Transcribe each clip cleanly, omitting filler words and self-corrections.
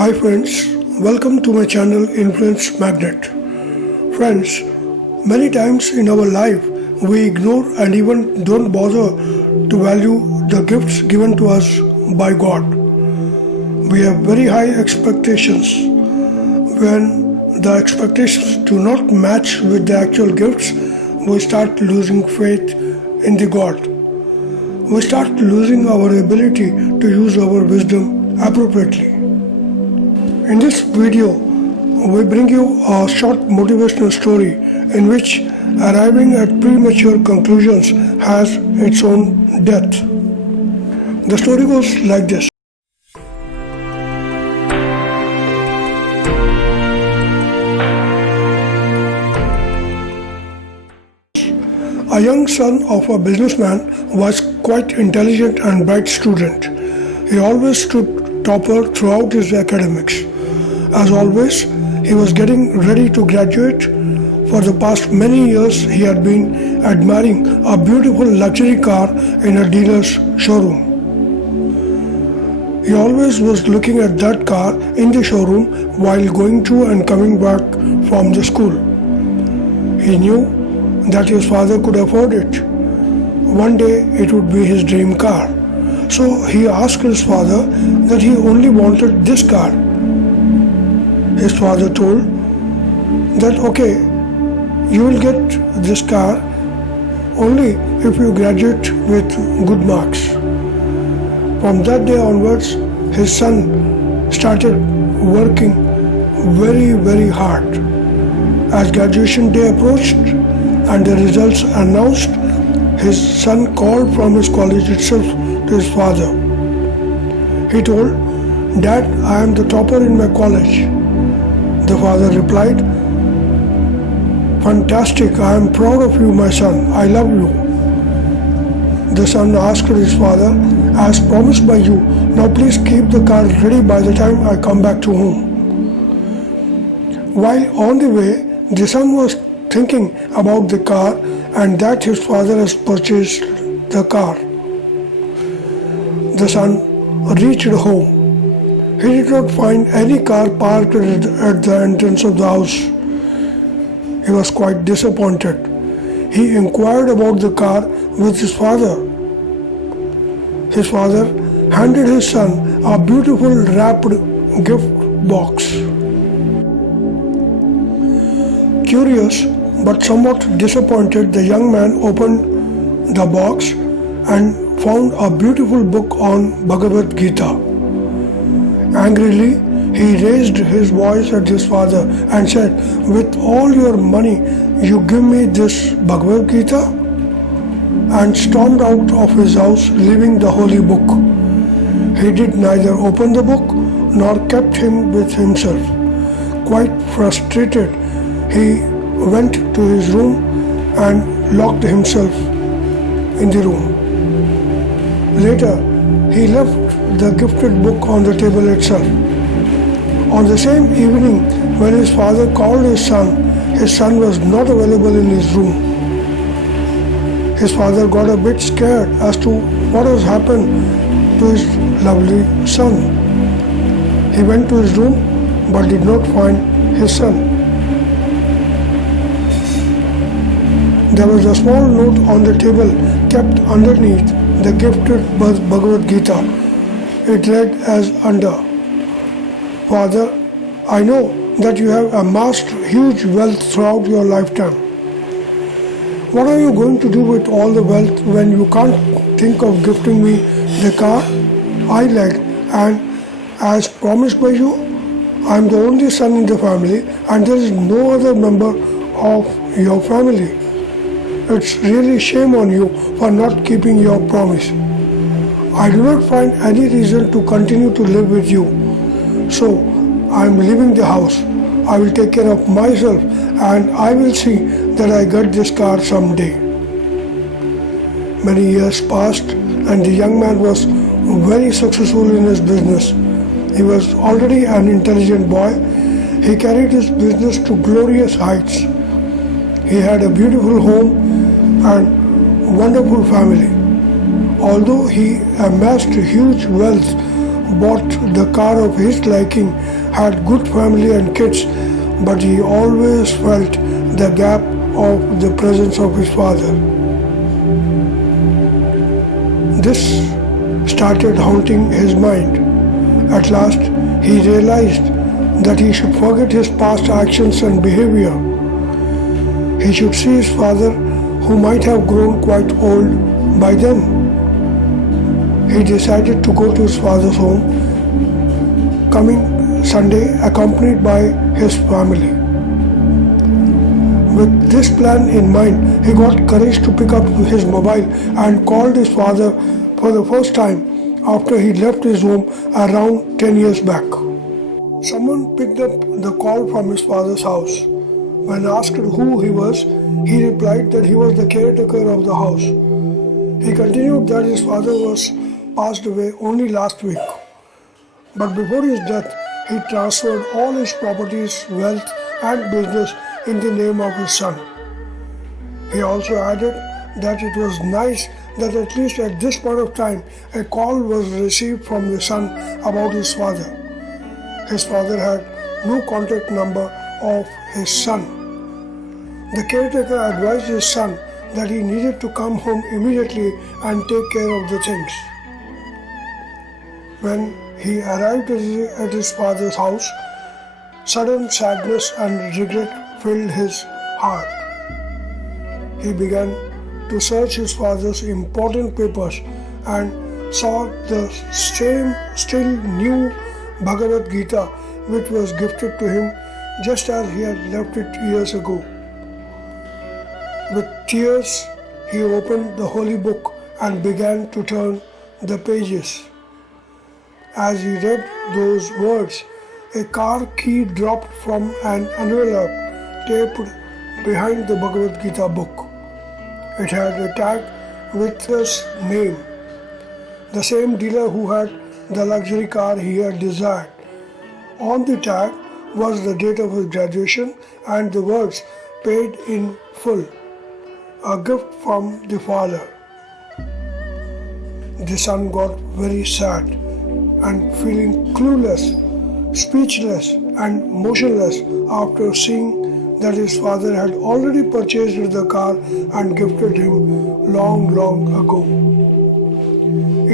Hi friends, welcome to my channel Influence Magnet. Friends, many times in our life we ignore and even don't bother to value the gifts given to us by God. We have very high expectations. When the expectations do not match with the actual gifts, we start losing faith in the God. We start losing our ability to use our wisdom appropriately. In this video, we bring you a short motivational story in which arriving at premature conclusions has its own depth. The story goes like this. A young son of a businessman was quite intelligent and bright student. He always stood topper throughout his academics. As always, he was getting ready to graduate. For the past many years, he had been admiring a beautiful luxury car in a dealer's showroom. He always was looking at that car in the showroom while going to and coming back from the school. He knew that his father could afford it. One day it would be his dream car. So he asked his father that he only wanted this car. His father told that okay, you will get this car only if you graduate with good marks. From that day onwards, his son started working very hard. As graduation day approached and the results announced, his son called from his college itself to his father. He told, "Dad, I am the topper in my college." The father replied, "Fantastic, I am proud of you, my son. I love you." The son asked his father, "As promised by you, now please keep the car ready by the time I come back to home." While on the way, the son was thinking about the car and that his father has purchased the car. The son reached home. He did not find any car parked at the entrance of the house. He was quite disappointed. He inquired about the car with his father. His father handed his son a beautiful wrapped gift box. Curious but somewhat disappointed, the young man opened the box and found a beautiful book on Bhagavad Gita. Angrily, he raised his voice at his father and said, "With all your money, you give me this Bhagavad Gita?" and stormed out of his house, leaving the holy book. He did neither open the book nor kept him with himself. Quite frustrated, he went to his room and locked himself in the room. Later, he left the gifted book on the table itself. On the same evening, when his father called his son was not available in his room. His father got a bit scared as to what has happened to his lovely son. He went to his room but did not find his son. There was a small note on the table kept underneath the gifted Bhagavad Gita. It read as under, "Father, I know that you have amassed huge wealth throughout your lifetime. What are you going to do with all the wealth when you can't think of gifting me the car I like? And as promised by you, I am the only son in the family and there is no other member of your family. It's really shame on you for not keeping your promise. I do not find any reason to continue to live with you. So, I am leaving the house. I will take care of myself and I will see that I get this car someday." Many years passed and the young man was very successful in his business. He was already an intelligent boy. He carried his business to glorious heights. He had a beautiful home and wonderful family. Although he amassed huge wealth, bought the car of his liking had good family and kids, but he always felt the gap of the presence of his father. This started haunting his mind. At last, he realized that he should forget his past actions and behavior. He should see his father, who might have grown quite old by then. He decided to go to his father's home coming Sunday, accompanied by his family. With this plan in mind, he got courage to pick up his mobile and called his father for the first time after he left his home around 10 years back. Someone picked up the call from his father's house. When asked who he was, he replied that he was the caretaker of the house. He continued that his father was passed away only last week. But before his death, he transferred all his properties, wealth and business in the name of his son. He also added that it was nice that at least at this point of time, a call was received from the son about his father. His father had no contact number of his son. The caretaker advised his son that he needed to come home immediately and take care of the things. When he arrived at his father's house, sudden sadness and regret filled his heart. He began to search his father's important papers and saw the same still new Bhagavad Gita which was gifted to him just as he had left it years ago. With tears, he opened the holy book and began to turn the pages. As he read those words, a car key dropped from an envelope taped behind the Bhagavad Gita book. It had a tag with his name, the same dealer who had the luxury car he had desired. On the tag was the date of his graduation and the words "paid in full," a gift from the father. The son got very sad and feeling clueless, speechless and motionless after seeing that his father had already purchased the car and gifted him long ago.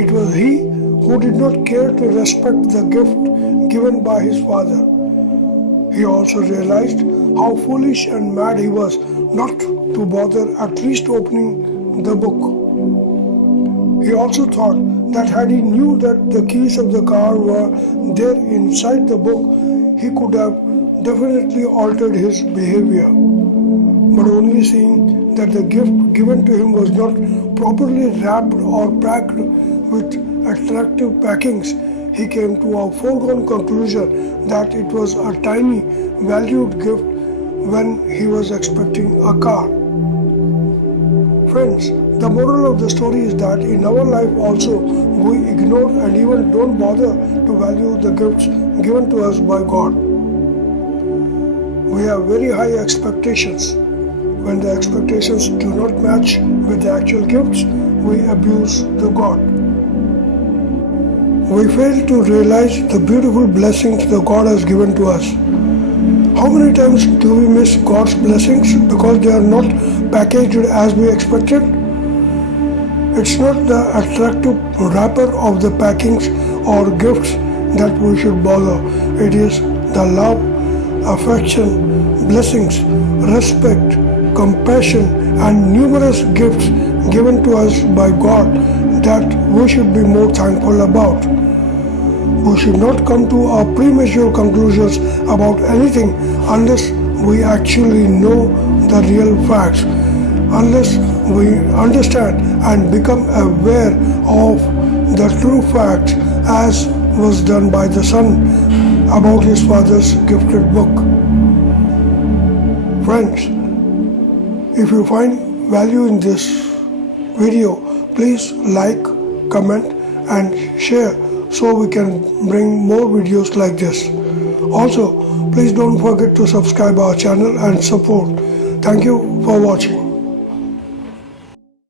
It was he who did not care to respect the gift given by his father. He also realized how foolish and mad he was not to bother at least opening the book. He also thought that had he knew that the keys of the car were there inside the book, he could have definitely altered his behavior. But only seeing that the gift given to him was not properly wrapped or packed with attractive packings, he came to a foregone conclusion that it was a tiny, valued gift when he was expecting a car. Friends, the moral of the story is that in our life also we ignore and even don't bother to value the gifts given to us by God. We have very high expectations. When the expectations do not match with the actual gifts, we abuse the God. We fail to realize the beautiful blessings that God has given to us. How many times do we miss God's blessings because they are not packaged as we expected? It's not the attractive wrapper of the packings or gifts that we should bother. It is the love, affection, blessings, respect, compassion and numerous gifts given to us by God that we should be more thankful about. We should not come to our premature conclusions about anything unless we actually know the real facts, unless we understand and become aware of the true facts as was done by the son about his father's gifted book. Friends, if you find value in this video, please like, comment and share so we can bring more videos like this. Also, please don't forget to subscribe our channel and support. Thank you for watching.